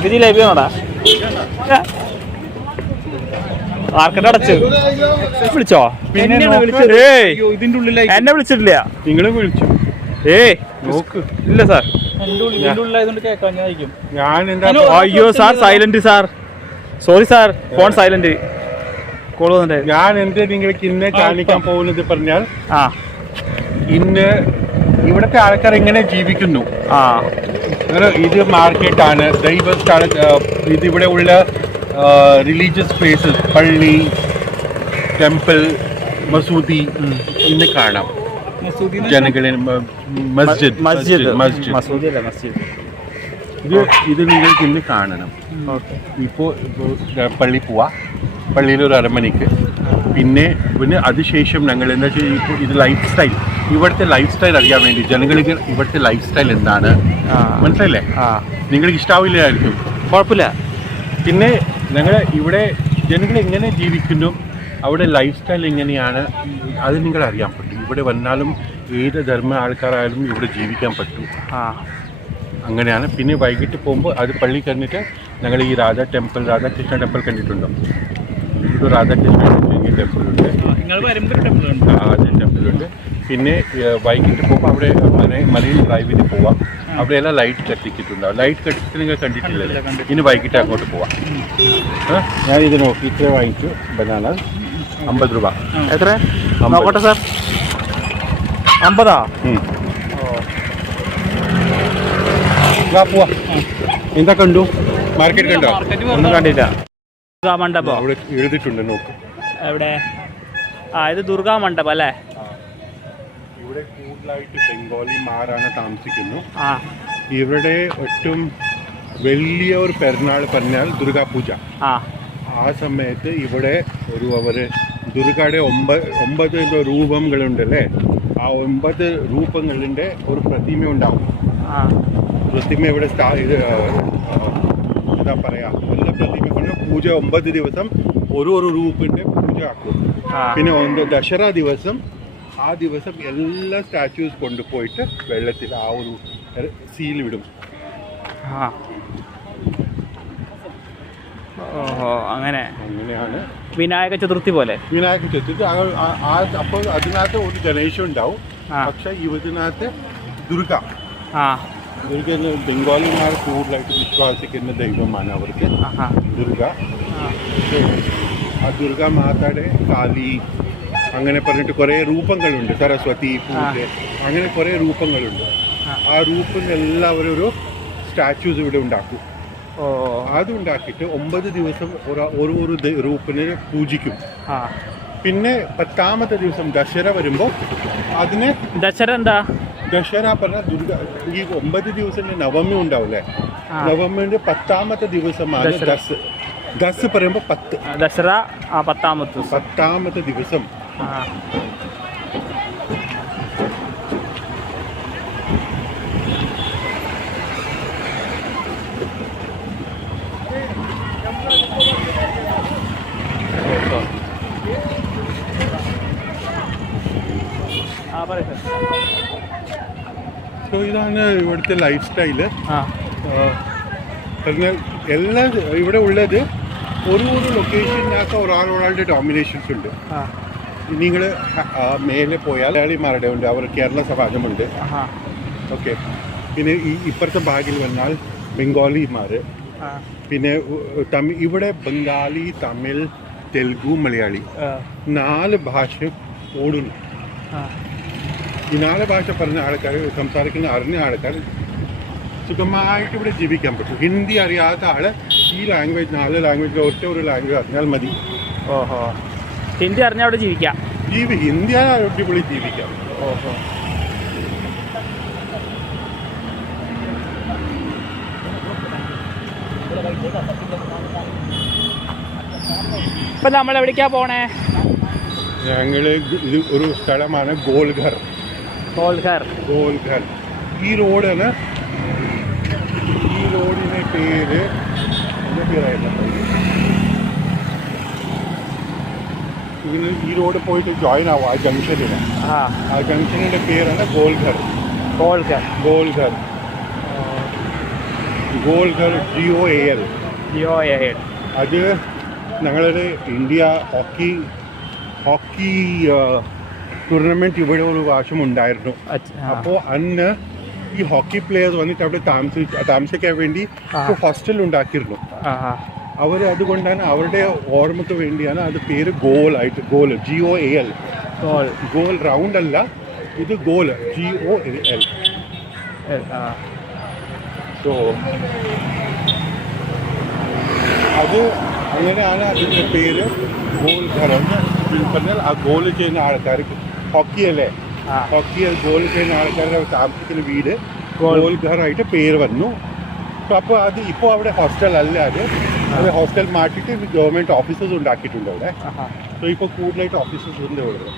ഇതിന് ലഭ്യമാണോടാ മാർക്കറ്റ് അടച്ചു? വിളിച്ചോ? ഇതിന്റെ ഉള്ളിലായി. എന്നെ വിളിച്ചിട്ടില്ല. നിങ്ങളെ വിളിച്ചു. ഏയ്. നോക്ക്. ഇല്ല സാർ. ഞാൻ. അയ്യോ sir silent sir. Sorry sir. Phone silent call വന്നിട്ട്. ഞാൻ എന്റെ നിങ്ങൾക്ക് ഇന്നെ കാണിക്കാൻ പോകുന്നത് പറഞ്ഞാൽ ആ. ഇന്ന് ഇവിടുത്തെ ആൾക്കാർ എങ്ങനെ ജീവിക്കുന്നു? ആ. ഇത് മാർക്കറ്റാണ്. ദൈവസ്ഥാന ഇതിവിടെ ഉള്ള റിലീജിയസ് പ്ലേസസ് പള്ളി ടെമ്പിൾ മസൂദി ഇന്ന് കാണാം. ജനങ്ങളെ മസ്ജിദ് മസ്ജിദ്. മസ്ജിദ് ഇത് ഇത് നിങ്ങൾക്ക് ഇന്ന് കാണണം. ഇപ്പോൾ പള്ളി പോവാ. പള്ളിയിൽ ഒരു അരമണിക്ക്. പിന്നെ പിന്നെ അതിശേഷം ഞങ്ങൾ എന്താ വെച്ചാൽ ഇപ്പോൾ ഇത് ലൈഫ് സ്റ്റൈൽ ഇവിടുത്തെ ലൈഫ് സ്റ്റൈൽ അറിയാൻ വേണ്ടി ജനങ്ങൾക്ക് ഇവിടുത്തെ ലൈഫ് സ്റ്റൈൽ എന്താണ്? മനസ്സിലല്ലേ നിങ്ങൾക്ക് ഇഷ്ടാവില്ലായിരിക്കും. കുഴപ്പമില്ല. പിന്നെ ഞങ്ങൾ ഇവിടെ ജനങ്ങൾ എങ്ങനെ ജീവിക്കുന്നു? അവിടെ ലൈഫ് സ്റ്റൈൽ എങ്ങനെയാണ്? അത് നിങ്ങൾ അറിയാൻ പറ്റും. ഇവിടെ വന്നാലും ഏത് ധർമ്മ ആൾക്കാരായാലും ഇവിടെ ജീവിക്കാൻ പറ്റും. അങ്ങനെയാണ്. പിന്നെ വൈകിട്ട് പോകുമ്പോൾ അത് പള്ളി കഴിഞ്ഞിട്ട് ഞങ്ങൾ ഈ രാധ ടെമ്പിൾ രാധാകൃഷ്ണ ടെമ്പിൾ കണ്ടിട്ടുണ്ടോ? ഇത് രാധാകൃഷ്ണ ടെമ്പിൾ ഉണ്ട് ടെമ്പിളുണ്ട്. ആദ്യ ടെമ്പിൾ ഉണ്ട് പിന്നെ വൈകിട്ട് പോകുമ്പോൾ അവിടെ മല മലയിൽ ഡ്രൈവിന് പോവാം. അവിടെ എല്ലാം ലൈറ്റ് കത്തിച്ചിട്ടുണ്ടാവും ലൈറ്റ് കത്തിച്ച് നിങ്ങൾ കണ്ടിട്ടില്ലല്ലോ? ഇനി വൈകിട്ട് അങ്ങോട്ട് പോവാം. ഞാൻ ഇത് നോക്കി ഇത്ര വാങ്ങിച്ചു. ബനാന. അമ്പത് രൂപ. എത്ര. നോക്കട്ടെ സാർ അമ്പതാ? പോവാ. എന്താ കണ്ടു? മാർക്കറ്റ് കണ്ടോ? ഒന്നും കണ്ടില്ല. ദുർഗാ മണ്ഡപം? അവിടെ എഴുതിയിട്ടുണ്ട് നോക്ക്. എവിടെ? ആ ഇത് ദുർഗാ മണ്ഡപം അല്ലേ? ഇവിടെ കൂടുതലായിട്ട് ബംഗാളിമാരാണ് താമസിക്കുന്നു ആ. ഇവിടെ ഏറ്റവും വലിയ ഒരു പെരുന്നാൾ പറഞ്ഞാൽ ദുർഗാ പൂജ. ആ. ആ സമയത്ത് ഇവിടെ ഒരു അവർ ദുർഗയുടെ ഒമ്പത് ഒമ്പത് രൂപങ്ങളുണ്ടല്ലേ? ആ ഒമ്പത് രൂപങ്ങളുടെ ഒരു പ്രതിമ ഉണ്ടാവും പ്രതിമ ഇവിടെ എന്താ പറയാ? പൂജ ഒമ്പത് ദിവസം ഓരോരോ രൂപത്തിന്റെ പൂജ ആക്കും. പിന്നെ ഒന്ന് ദസറ ദിവസം ആ ദിവസം എല്ലാ സ്റ്റാച്യൂസ് കൊണ്ടുപോയിട്ട് വെള്ളത്തിൽ ആ ഒരു സീൽ വിടും ഓഹോ അങ്ങനെ. അങ്ങനെയാണ്. വിനായക ചതുർത്ഥി പോലെ. വിനായക ചതുർത്ഥി അപ്പോൾ അതിനകത്ത് ഒരു ഗണേശം ഉണ്ടാവും. പക്ഷെ ഇതിനകത്ത് ദുർഗ. ആ. എന്ന് ബംഗാളിമാർ കൂടുതലായിട്ട് വിശ്വസിക്കുന്ന ദൈവമാണ് അവർക്ക്. ദുർഗ. ആ ദുർഗ മാതാടെ കാലി അങ്ങനെ പറഞ്ഞിട്ട് കുറേ രൂപങ്ങളുണ്ട്. സരസ്വതി പൂജ അങ്ങനെ കുറേ രൂപങ്ങളുണ്ട്. ആ. രൂപങ്ങളെല്ലാവരും ഒരു സ്റ്റാച്യൂസ് ഇവിടെ ഉണ്ടാക്കും. ഓ. അത് ഉണ്ടാക്കിയിട്ട് ഒമ്പത് ദിവസം ഒരു ഒരു രൂപനെ പൂജിക്കും. പിന്നെ പത്താമത്തെ ദിവസം ദശര വരുമ്പോൾ അതിനെ ദശര എന്താ? ദശര പറഞ്ഞാൽ ദുർഗ ഈ ഒമ്പത് ദിവസത്തിന്റെ നവമി ഉണ്ടാവില്ലേ? ആ. നവമിന്റെ പത്താമത്തെ ദിവസമാണ്. ദസ്. ദസ് പറയുമ്പോൾ പത്ത്. ദസറ പത്താമത്തെ പത്താമത്തെ ദിവസം. സോ ഇതാണ് ഇവിടുത്തെ ലൈഫ് സ്റ്റൈൽ പറഞ്ഞാൽ എല്ലാ ഇവിടെ ഉള്ളത് ഒരു ഒരു ലൊക്കേഷനകത്ത് ഒരാളൊരാളുടെ ഡോമിനേഷൻസ് ഉണ്ട്. നിങ്ങൾ മേലെ പോയാൽ മലയാളിമാരുടെ ഉണ്ട് അവർ കേരള സമാജമുണ്ട്. ഓക്കെ പിന്നെ ഈ ഇപ്പുറത്തെ ഭാഗിൽ വന്നാൽ ബംഗാളിമാർ പിന്നെ ഇവിടെ ബംഗാളി തമിഴ് തെലുഗു മലയാളി നാല് ഭാഷ ഓടുന്നു. ആ ഈ നാല് ഭാഷ പറഞ്ഞ ആൾക്കാർ സംസാരിക്കുന്ന അറിഞ്ഞ ആൾക്കാർ സുഖമായിട്ട് ഇവിടെ ജീവിക്കാൻ പറ്റും. ഹിന്ദി അറിയാത്ത ആൾ ഈ ലാംഗ്വേജ് നാല് ലാംഗ്വേജിൽ ഒറ്റ ഒരു ലാംഗ്വേജ് അറിഞ്ഞാൽ മതി. ഓഹോ. ഹിന്ദി അറിഞ്ഞാൽ അവിടെ ജീവിക്കാം. ജീവി ഹിന്ദി അടിപൊളി ജീവിക്കാം. ഓഹോ. ഇപ്പൊ നമ്മൾ എവിടേക്കാ പോണേ? ഞങ്ങൾ ഇത് ഒരു സ്ഥലമാണ് ഗോൽഘർ. കോൾഘർ ഗോൽഘർ ഈ റോഡാണ് ഈ റോഡിന്റെ പേര് ഇങ്ങനെ ഈ റോഡ് പോയിട്ട് ജോയിൻ ആവും ആ ജംഗ്ഷനിൽ ആ. ജംഗ്ഷനിന്റെ പേരാണ് Golghar. Golghar. Golghar. Golghar G O A L G O A L അത് ഞങ്ങളുടെ ഇന്ത്യ ഹോക്കി ഹോക്കി ടൂർണമെന്റ് ഇവിടെ ഒരു പ്രാവശ്യം ഉണ്ടായിരുന്നു. അപ്പോൾ അന്ന് ഈ ഹോക്കി പ്ലേയേഴ്സ് വന്നിട്ട് അവിടെ താമസി താമസിക്കാൻ വേണ്ടി ഹോസ്റ്റൽ ഉണ്ടാക്കിയിരുന്നു. അവർ അതുകൊണ്ടാണ് അവരുടെ ഓർമ്മയ്ക്ക് വേണ്ടിയാണ് അത് പേര് ഗോൾ ആയിട്ട് Gol G O A L goal. Round അല്ല ഇത് Gol G O L so അത് അങ്ങനെയാണ് അതിന്റെ പേര്. ഗോൾ എന്ന് പറഞ്ഞാൽ ആ ഗോൾ ചെയ്യുന്ന ആൾക്കാർക്ക് ഹോക്കി അല്ലേ ഹോക്കി ഗോൾ ചെയ്യുന്ന ആൾക്കാരുടെ താമസിക്കുന്ന വീട് ഗോൾ. ഗോൾ ഘർ ആയിട്ട് പേര് വന്നു. അപ്പോൾ അത് ഇപ്പോൾ അവിടെ ഹോസ്റ്റൽ അല്ല അത്. അത് ഹോസ്റ്റൽ മാറ്റിയിട്ട് ഗവൺമെന്റ് ഓഫീസസ് ഉണ്ടാക്കിയിട്ടുണ്ട് അവിടെ. സോ ഇപ്പോൾ കൂടുതലായിട്ട് ഓഫീസസ് ഉണ്ട് ഇവിടെ.